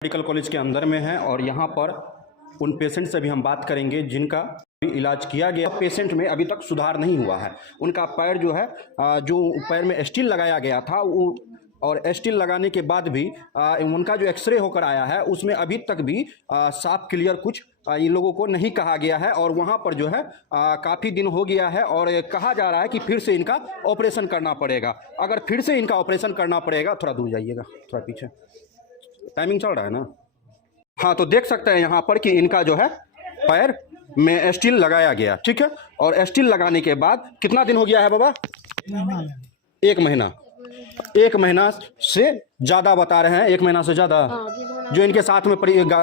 Medical college के अंदर में है और यहाँ पर उन पेशेंट से भी हम बात करेंगे जिनका इलाज किया गया। पेशेंट में अभी तक सुधार नहीं हुआ है। उनका पैर जो है जो पैर में स्टील लगाया गया था वो, और स्टील लगाने के बाद भी उनका जो एक्सरे होकर आया है उसमें अभी तक भी साफ क्लियर कुछ इन लोगों को नहीं कहा गया है। और वहाँ पर जो है काफ़ी दिन हो गया है और कहा जा रहा है कि फिर से इनका ऑपरेशन करना पड़ेगा। अगर फिर से इनका ऑपरेशन करना पड़ेगा, थोड़ा दूर जाइएगा, थोड़ा पीछे, टाइमिंग चल रहा है ना। हाँ, तो देख सकते हैं यहाँ पर कि इनका जो है पैर में स्टील लगाया गया, ठीक है। और स्टील लगाने के बाद कितना दिन हो गया है बाबा? 1 महीना। 1 महीना से ज़्यादा बता रहे हैं, 1 महीना से ज़्यादा। जो इनके साथ में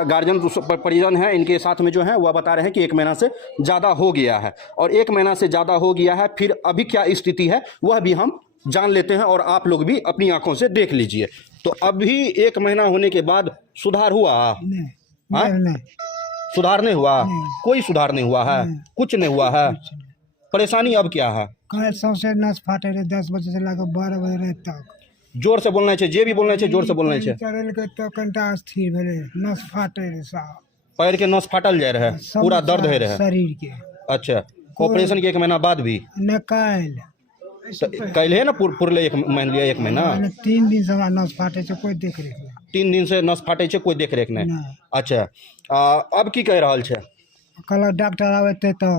गार्जियन परिजन है, इनके साथ में जो है वह बता रहे हैं कि 1 महीना से ज़्यादा हो गया है। और 1 महीना से ज़्यादा हो गया है, फिर अभी क्या स्थिति है वह भी हम जान लेते हैं और आप लोग भी अपनी आंखों से देख लीजिए। तो अभी 1 महीना होने के बाद सुधार हुआ? नहीं। सुधार नहीं हुआ? कोई सुधार नहीं हुआ है, कुछ नहीं हुआ है। परेशानी अब क्या है? कल सौंसे नस फाटे रहे 10 बजे से लेकर 12 बजे तक। जोर से बोलना चाहिए, जे भी बोलना चाहिए, जोर से बोलना चाहिए। चल के तो कंटा अस्थिर भेले, नस फाटे रहे साहब, पैर के नस फाटल जा रहे, पूरा दर्द है रहे शरीर के। अच्छा, ऑपरेशन के 1 महीना बाद भी न काल कल है ना पुरले 1 महीना 3 दिन से हमरा नस फाटे से कोई देख रेख नहीं। 3 दिन से नस फाटे छै, कोई देख रेख नहीं। नहीं। अच्छा, अब की कह रहल छै? कल डॉक्टर आबे तो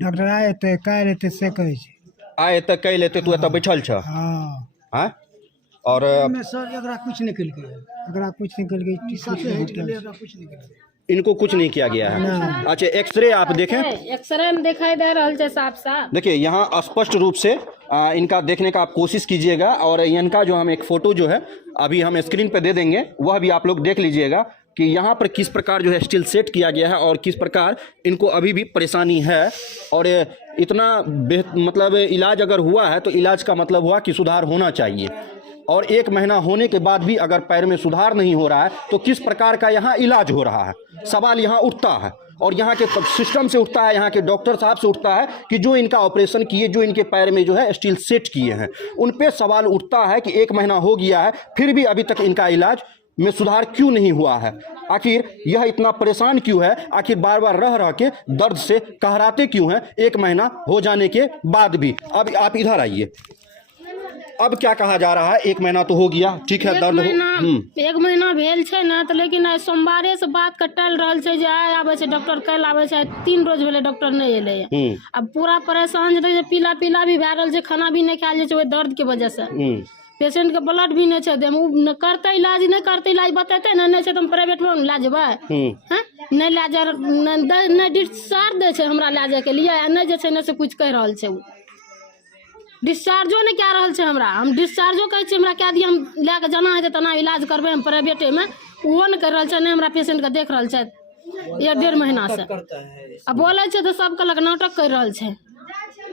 डॉक्टर आए थे काल एते से कहे छै, आए त कल एते, तू एत बैठल छ? हां। हां, और में सर एकरा कुछ निकल गया, एकरा कुछ निकल गई, कुछ निकल इनको कुछ नहीं किया गया है। अच्छा, एक्सरे आप देखें, एक्सरे में दिखाई दे रहा है साफ साफ। देखिए यहाँ स्पष्ट रूप से इनका देखने का आप कोशिश कीजिएगा। और इनका जो हम एक फ़ोटो जो है अभी हम स्क्रीन पे दे देंगे, वह भी आप लोग देख लीजिएगा कि यहाँ पर किस प्रकार जो है स्टील सेट किया गया है और किस प्रकार इनको अभी भी परेशानी है। और इतना मतलब इलाज अगर हुआ है तो इलाज का मतलब हुआ कि सुधार होना चाहिए। और 1 महीना होने के बाद भी अगर पैर में सुधार नहीं हो रहा है तो किस प्रकार का यहाँ इलाज हो रहा है, सवाल यहाँ उठता है। और यहाँ के सिस्टम से उठता है, यहाँ के डॉक्टर साहब से उठता है कि जो इनका ऑपरेशन किए, जो इनके पैर में जो है स्टील सेट किए हैं, उन पे सवाल उठता है कि 1 महीना हो गया है फिर भी अभी तक इनका इलाज में सुधार क्यों नहीं हुआ है। आखिर यह इतना परेशान क्यों है? आखिर बार बार रह के दर्द से कहराते क्यों हैं 1 महीना हो जाने के बाद भी? अब आप इधर आइए, अब क्या कहा जा रहा है? 1 महीना तो हो गया, ठीक है, दर्द 1 महीना भेल छै ना, तो लेकिन सोमवारे से बात कटल रहल छै जे आइ आबै छै डॉक्टर, कल आबै छै, 3 रोज भेले डॉक्टर नहीं एले। अब पूरा परेशान छै, पीला पीला भी भए रहल छै, खाना भी नहीं खायल छै ओहि दर्द के वजह से। पेशेंट के ब्लड भी नहीं छै देम, उ करते इलाज, नहीं करते इलाज बतेते ना, नहीं छै तो प्राइवेट में ले जेबै। नहीं ले जा, नहीं डिस्चार्ज दे छै हमरा ले जाए के लिए, नहीं जे छै ने से कुछ कह रहल छै, डिस्चार्जो नहीं कह रहल छै हमरा। हम डिस्चार्जो कहै छी हमरा कह दिए, हम लेके जाना है तना इलाज करबै हम प्राइवेटे में, ओहो नहीं कर रहल छै, नहीं हमरा पेशेंट के देख रहल छै 1-1.5 महीना से। अब बोले छै तो सब कहलक नाटक कर रहल छै,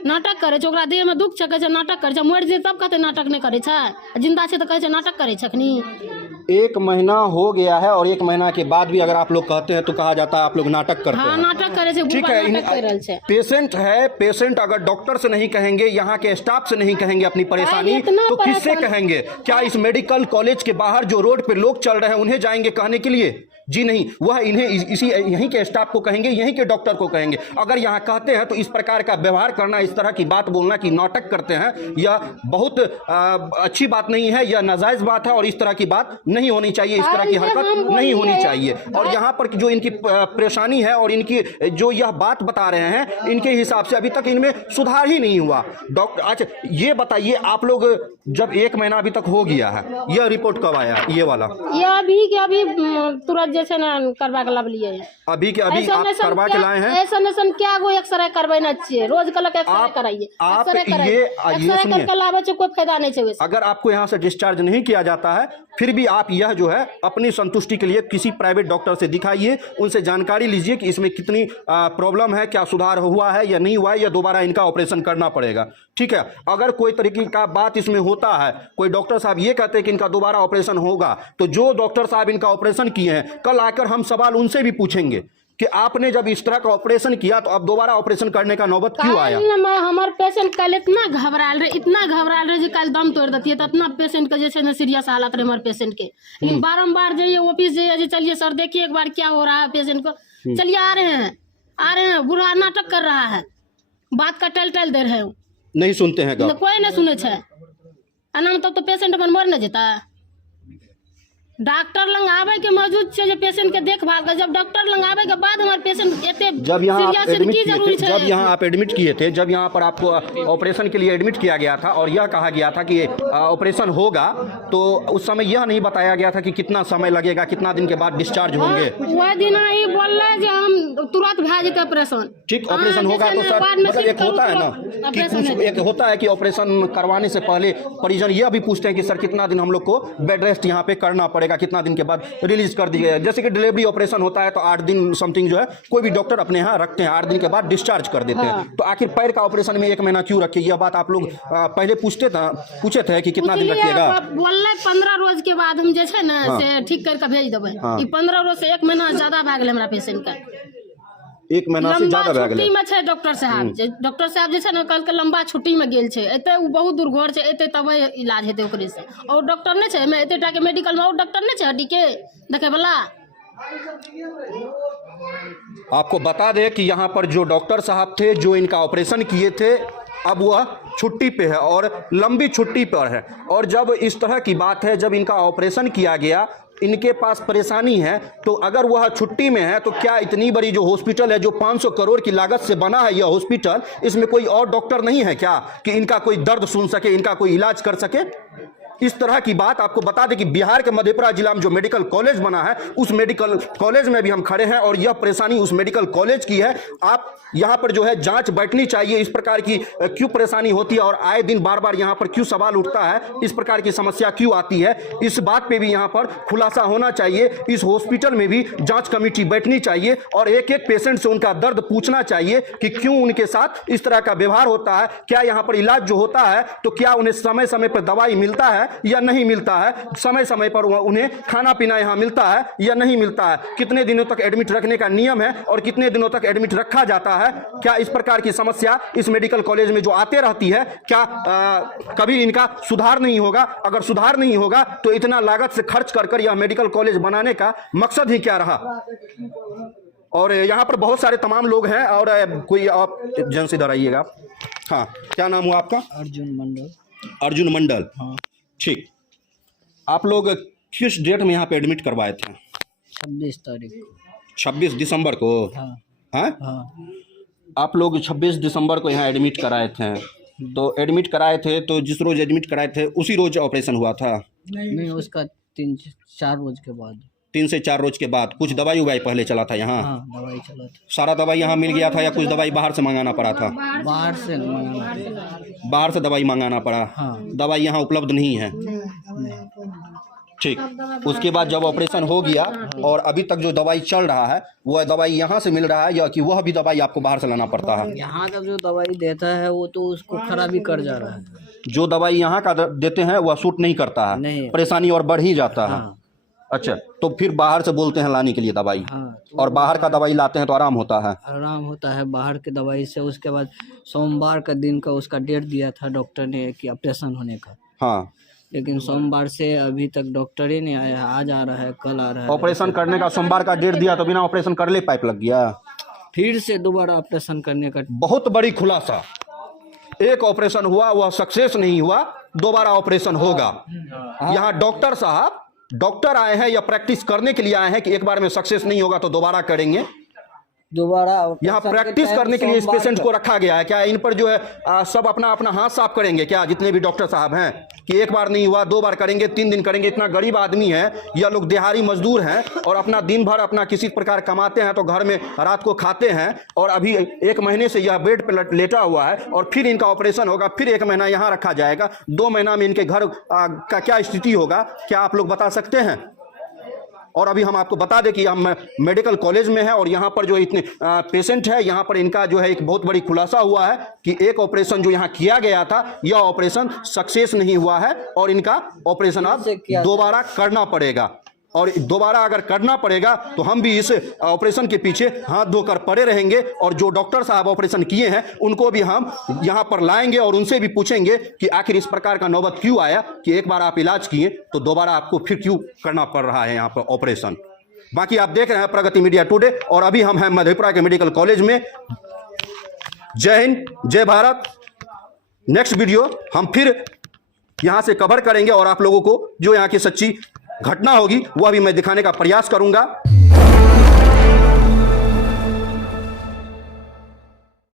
नाटक करे छै, ओकरा देह में दुख छै, कहै छै नाटक करे छै। मरि जेतै तब कहते नाटक नहीं करे छै, जिंदा छै तो कहै छै नाटक करे छै। अखनी 1 महीना हो गया है और 1 महीना के बाद भी अगर आप लोग कहते हैं तो कहा जाता है आप लोग नाटक करते हैं। हाँ, नाटक करे छै, ठीक है। पेशेंट है, पेशेंट अगर डॉक्टर से नहीं कहेंगे, यहाँ के स्टाफ से नहीं कहेंगे अपनी परेशानी तो किससे कहेंगे? क्या इस मेडिकल कॉलेज के बाहर जो रोड पे लोग चल रहे हैं उन्हें जाएंगे कहने के लिए? जी नहीं, वह इन्हें इसी यहीं के स्टाफ को कहेंगे, यहीं के डॉक्टर को कहेंगे। अगर यहाँ कहते हैं तो इस प्रकार का व्यवहार करना, इस तरह की बात बोलना कि नाटक करते हैं, यह बहुत अच्छी बात नहीं है, यह नाजायज बात है और इस तरह की बात नहीं होनी चाहिए, इस तरह की हरकत नहीं होनी चाहिए। और यहाँ पर जो इनकी परेशानी है और इनकी जो यह बात बता रहे हैं, इनके हिसाब से अभी तक इनमें सुधार ही नहीं हुआ। डॉक्टर, अच्छा ये बताइए, आप लोग जब 1 महीना अभी तक हो गया है, यह रिपोर्ट कब आया ये वाला? ये अभी तुरंत जैसे ना करवा के लालिए, अभी के अभी आप करवा के लाए हैं। ऐसा क्या गो एक्सरे करबेना चाहिए, रोज कल एक्सरे कराइए, एक्सरे करके लावे छै, कोई फायदा नहीं है। अगर आपको यहाँ से डिस्चार्ज नहीं किया जाता है फिर भी आप यह जो है अपनी संतुष्टि के लिए किसी प्राइवेट डॉक्टर से दिखाइए, उनसे जानकारी लीजिए कि इसमें कितनी प्रॉब्लम है, क्या सुधार हुआ है या नहीं हुआ है, या दोबारा इनका ऑपरेशन करना पड़ेगा। ठीक है, अगर कोई तरीके का बात इसमें होता है, कोई डॉक्टर साहब ये कहते हैं कि इनका दोबारा ऑपरेशन होगा, तो जो डॉक्टर साहब इनका ऑपरेशन किए हैं कल आकर हम सवाल उनसे भी पूछेंगे कि आपने जब इस तरह का ऑपरेशन किया तो अब दोबारा ऑपरेशन करने का नौबत क्यों आया? हमारे पेशेंट कल इतना घबराल रहे जी कल दम तोड़ देती है, तो इतना पेशेंट का जैसे न सीरियस हालत रहे हमारे पेशेंट के। लेकिन बारम्बार जाइए ऑफिस जाइए, चलिए सर देखिए एक बार क्या हो रहा है पेशेंट को, चलिए आ रहे हैं, बुरा नाटक कर रहा है, बात का टल दे रहे हैं, नहीं सुनते हैं गप। कोई नहीं सुने छे तब तो पेशेंट अपन मर न जेता। डॉक्टर लंग आवे के मौजूद छे जो पेशेंट के देखभाल कर, जब डॉक्टर लंग आवे के बाद हमारे पेशेंट एते जब यहाँ आप सीरियस एडमिट की किए जरूरी थे, है। जब यहाँ आप एडमिट किए थे, जब यहाँ पर आपको ऑपरेशन के लिए एडमिट किया गया था और यह कहा गया था कि ऑपरेशन होगा, तो उस समय यह नहीं बताया गया था कि कितना समय लगेगा, कितना दिन के बाद डिस्चार्ज होंगे? वह दिन ही बोल रहे जो हम तुरंत भे जेते ऑपरेशन। ठीक, ऑपरेशन होगा तो सर मतलब एक होता है ना कि कुछ एक होता है कि ऑपरेशन करवाने से पहले परिजन यह भी पूछते हैं कि सर कितना दिन हम लोग को बेड रेस्ट यहाँ पे करना पड़ेगा, कितना दिन के बाद रिलीज कर दिया। जैसे कि डिलीवरी ऑपरेशन होता है तो 8 दिन समथिंग जो है कोई भी डॉक्टर अपने यहाँ रखते हैं, 8 दिन के बाद डिस्चार्ज कर देते हैं। तो आखिर पैर का ऑपरेशन में 1 महीना क्यों रखे? यह बात आप लोग पहले पूछे थे कि कितना दिन रखिएगा? बोल 15 रोज के बाद हम जैसे ना से ठीक करके भेज देवे। 15 रोज से 1 महीना ज्यादा भाग ले हमारा पेशेंट का, 1 महीना से ज्यादा भाग ले। छुट्टी में छे डॉक्टर साहब जैसे ना कल के लंबा छुट्टी में गेल छे, एते उ बहुत दूर घर छे, एते तब इलाज हेते ओकरे से। और डॉक्टर ने छे में एते टा के मेडिकल में और डॉक्टर ने छे हड्डी के देखे वाला। आपको बता दें कि यहाँ पर जो डॉक्टर साहब थे जो इनका ऑपरेशन किए थे, अब वह छुट्टी पे है और लंबी छुट्टी पर है। और जब इस तरह की बात है, जब इनका ऑपरेशन किया गया, इनके पास परेशानी है, तो अगर वह छुट्टी में है तो क्या इतनी बड़ी जो हॉस्पिटल है, जो 500 करोड़ की लागत से बना है यह हॉस्पिटल, इसमें कोई और डॉक्टर नहीं है क्या कि इनका कोई दर्द सुन सके, इनका कोई इलाज कर सके? इस तरह की बात आपको बता दें कि बिहार के मधेपुरा जिला में जो मेडिकल कॉलेज बना है, उस मेडिकल कॉलेज में भी हम खड़े हैं और यह परेशानी उस मेडिकल कॉलेज की है। आप यहाँ पर जो है जांच बैठनी चाहिए, इस प्रकार की क्यों परेशानी होती है और आए दिन बार बार यहाँ पर क्यों सवाल उठता है, इस प्रकार की समस्या क्यों आती है, इस बात पे भी यहाँ पर खुलासा होना चाहिए। इस हॉस्पिटल में भी जांच कमेटी बैठनी चाहिए और एक एक पेशेंट से उनका दर्द पूछना चाहिए कि क्यों उनके साथ इस तरह का व्यवहार होता है, क्या यहाँ पर इलाज जो होता है तो क्या उन्हें समय समय पर दवाई मिलता है या नहीं मिलता है, समय समय पर उन्हें खाना पीना यहाँ मिलता है या नहीं मिलता है, कितने दिनों तक एडमिट रखने का नियम है और कितने दिनों तक एडमिट रखा जाता है। क्या इस प्रकार की समस्या इस मेडिकल कॉलेज में जो आते रहती है, क्या कभी इनका सुधार नहीं होगा? अगर सुधार नहीं होगा तो इतना लागत से खर्च कर यह मेडिकल कॉलेज बनाने का मकसद ही क्या रहा? और यहाँ पर बहुत सारे तमाम लोग हैं और कोई आप जन इधर आइएगा। हाँ, क्या नाम हुआ आपका? अर्जुन मंडल। हाँ। ठीक, आप लोग किस डेट में यहाँ पे एडमिट करवाए थे? 26 तारीख को। 26 दिसंबर को? हाँ। हाँ? हाँ। आप लोग 26 दिसंबर को यहाँ एडमिट कराए थे, तो एडमिट कराए थे तो जिस रोज एडमिट कराए थे उसी रोज ऑपरेशन हुआ था? नहीं, उसका 3-4 रोज के बाद। 3 से 4 रोज के बाद। कुछ दवाई उवाई पहले चला था यहाँ? हाँ, दवाई चला था। सारा दवाई यहाँ मिल गया था या कुछ दवाई बाहर से मंगाना पड़ा था? बाहर से मंगाना था। बाहर से दवाई मंगाना पड़ा? हाँ। दवाई यहाँ उपलब्ध नहीं है? ठीक, उसके बाद जब ऑपरेशन हो गया और अभी तक जो दवाई चल रहा है वह दवाई यहाँ से मिल रहा है या कि वह भी दवाई आपको बाहर से लाना पड़ता है? यहाँ तक जो दवाई देता है वो तो उसको खराबी कर जा रहा है। जो दवाई यहाँ का देते हैं वह सूट नहीं करता है, नहीं। परेशानी और बढ़ ही जाता है। हाँ। अच्छा, तो फिर बाहर से बोलते हैं लाने के लिए दवाई? हाँ, तो और बाहर का दवाई लाते हैं तो आराम होता है? आराम होता है बाहर के दवाई से। उसके बाद सोमवार का दिन का उसका डेट दिया था डॉक्टर ने कि ऑपरेशन होने का। हाँ, लेकिन सोमवार से अभी तक डॉक्टर ही नहीं आया है। आज आ रहा है, कल आ रहा है। ऑपरेशन करने का सोमवार का डेट दिया तो बिना ऑपरेशन कर ले पाइप लग गया? फिर से दोबारा ऑपरेशन करने का। बहुत बड़ी खुलासा। एक ऑपरेशन हुआ, वह सक्सेस नहीं हुआ, दोबारा ऑपरेशन होगा। यहाँ डॉक्टर साहब डॉक्टर आए हैं या प्रैक्टिस करने के लिए आए हैं कि एक बार में सक्सेस नहीं होगा तो दोबारा करेंगे? दोबारा यहाँ प्रैक्टिस करने के लिए इस पेशेंट को रखा गया है क्या? इन पर जो है सब अपना अपना हाथ साफ करेंगे क्या जितने भी डॉक्टर साहब हैं कि एक बार नहीं हुआ 2 बार करेंगे, 3 दिन करेंगे? इतना गरीब आदमी है, यह लोग दिहाड़ी मजदूर हैं और अपना दिन भर अपना किसी प्रकार कमाते हैं तो घर में रात को खाते हैं और अभी 1 महीने से यह बेड पर लेटा हुआ है और फिर इनका ऑपरेशन होगा, फिर 1 महीना यहाँ रखा जाएगा। 2 महीना में इनके घर का क्या स्थिति होगा, क्या आप लोग बता सकते हैं? और अभी हम आपको बता दें कि हम मेडिकल कॉलेज में है और यहाँ पर जो इतने पेशेंट है, यहाँ पर इनका जो है एक बहुत बड़ी खुलासा हुआ है कि एक ऑपरेशन जो यहाँ किया गया था यह ऑपरेशन सक्सेस नहीं हुआ है और इनका ऑपरेशन अब दोबारा करना पड़ेगा। और दोबारा अगर करना पड़ेगा तो हम भी इस ऑपरेशन के पीछे हाथ धोकर पड़े रहेंगे, और जो डॉक्टर साहब ऑपरेशन किए हैं उनको भी हम यहां पर लाएंगे और उनसे भी पूछेंगे कि आखिर इस प्रकार का नौबत क्यों आया कि एक बार आप इलाज किए तो दोबारा आपको फिर क्यों करना पड़ रहा है यहां पर ऑपरेशन। बाकी आप देख रहे हैं प्रगति मीडिया टुडे, और अभी हम हैं मधेपुरा के मेडिकल कॉलेज में। जय हिंद, जय भारत। नेक्स्ट वीडियो हम फिर यहां से कवर करेंगे और आप लोगों को जो यहां की सच्ची घटना होगी वह भी मैं दिखाने का प्रयास करूंगा।